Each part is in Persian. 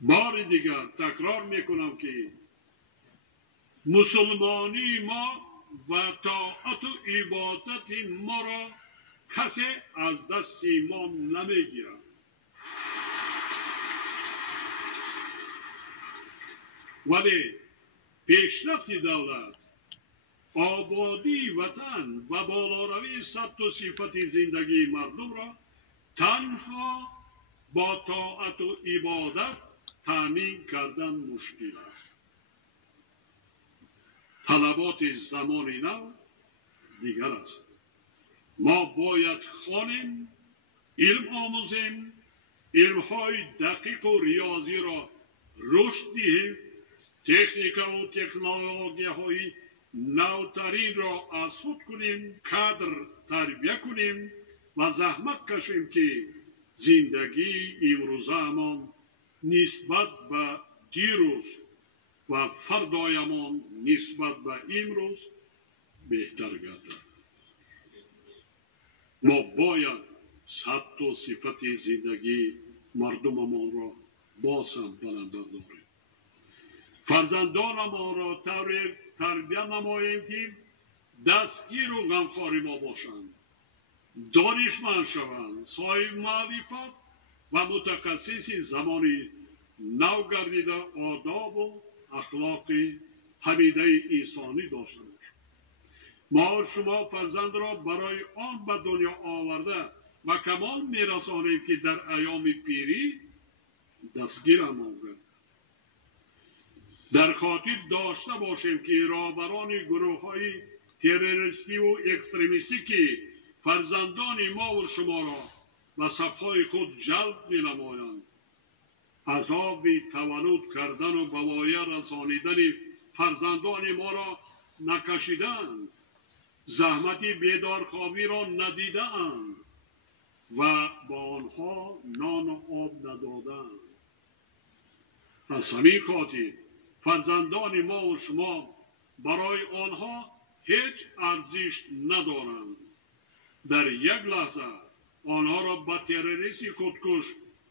بار دیگر تکرار میکنم که مسلمانی ما و طاعت و عبادت ما را کسی از دست ما نمیگیرد. ولی پیشرفت دولت، آبادی وطن و بالاروی سطح و صفت زندگی مردم را تنها با طاعت و عبادت تامین کردن مشکل است. طلبات زمان نو دیگر است. ما باید خوانیم، علم آموزیم، علمهای دقیق و ریاضی را رشد دهیم، تکنیک و تکنولوژی های نوترین را اسود کنیم، کادر تربیه کنیم و زحمت کشیم که زندگی امروزمان نسبت به دیروز و فردایمان نسبت به امروز بهتر گردد. ما باید سطح و صفت زندگی مردممان را باز هم بلند داریم. فرزندانمان را تربیه نماییم که دستگیر و غمخوار ما باشند، دانشمند شوند، صاحب معرفت و متخصص زمان نو گردیده آداب و اخلاق حمیده انسانی داشته باشند. ما شما فرزند را برای آن به دنیا آورده و کمال میرسانیم که در ایام پیری دستگیر آمده. در خاطر داشته باشیم که رهبران گروه های تروریستی و اکستریمیستی که فرزندان ما و شما را به صفهای خود جلب می نمایند، عذاب تولد کردن و بوایه رسانیدن فرزندان ما را نکشیدند، زحمت بیدارخوابی را ندیدند و با آنها نان و آب ندادند. از همین خاطر فرزندان ما و شما برای آنها هیچ ارزش ندارند. در یک لحظه آنها را به تروریست خودکش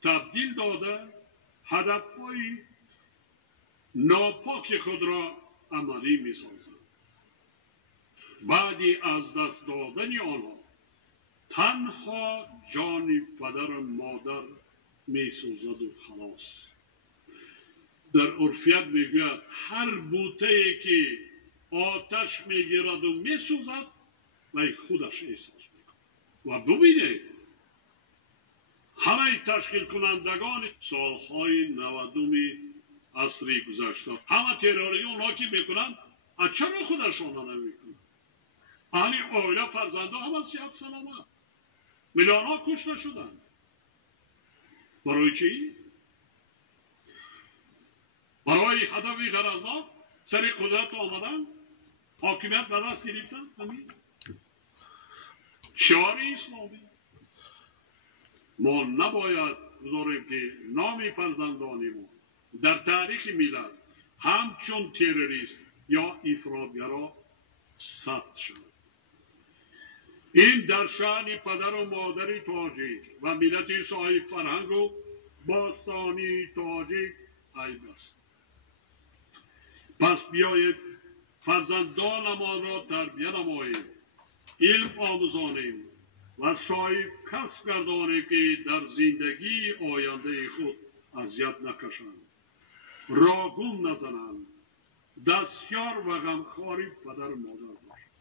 تبدیل داده هدفهای ناپاک خود را عملی می سازند. بعدی از دست دادن آنها تنها جان پدر و مادر می سوزد و خلاص. در عرفیت میگوید هر بوته که آتش میگیرد و میسوزد و خودش احساس میکند. و ببینید همه تشکیل کنندگان سالهای 90 عصر گذشته، همه تروری اونها که میکنند، چرا خودشان نمیکنند؟ اهل اولا فرزنده هم از صحت سلامت میلیون ها کشته شدند. برای چی؟ برای هدف غرضناک سر قدرت آمدن، حاکمیت به دست گرفتن. همین شعار اسلامی. ما نباید بذاریم که نام فرزندان ما در تاریخ ملت همچون تروریست یا افراطگرا ثبت شود. این در شأن پدر و مادر تاجیک و ملت صاحب فرهنگ و باستانی تاجیک عیب است. پس بیایید فرزندانمان را تربیه نماییم، علم آموزانیم و صاحب کسب گردانیم که در زندگی آینده خود اذیت نکشند، راگم نزنند، دستیار و غمخوار پدر مادر باشند.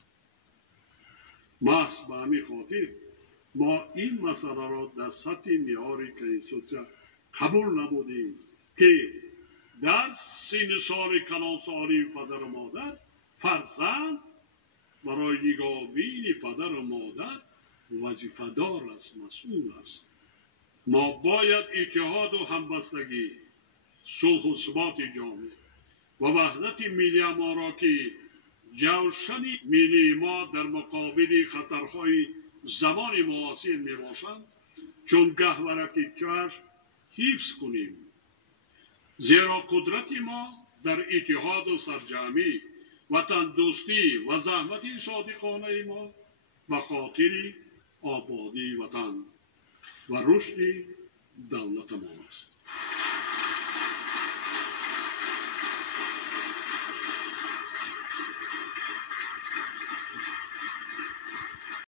محض به همین خاطر ما این مسئله را در سطح معیاری کنستیتوسیون قبول نمودیم که در سن سال کلانساری پدر و مادر فرزند برای نگاهبین پدر و مادر وظیفه‌دار است، مسئول است. ما باید اتحاد و همبستگی، صلح و ثبات جامعه و وحدت ملی ما را که جوشن ملی ما در مقابل خطرهای زمان معاصر می باشند چون گهورک چشم حفظ کنیم. زیرا قدرت ما در اتحاد و سرجمعی، وطن دوستی و زحمت صادقانه ما به خاطر آبادی وطن و رشد دولت ما است.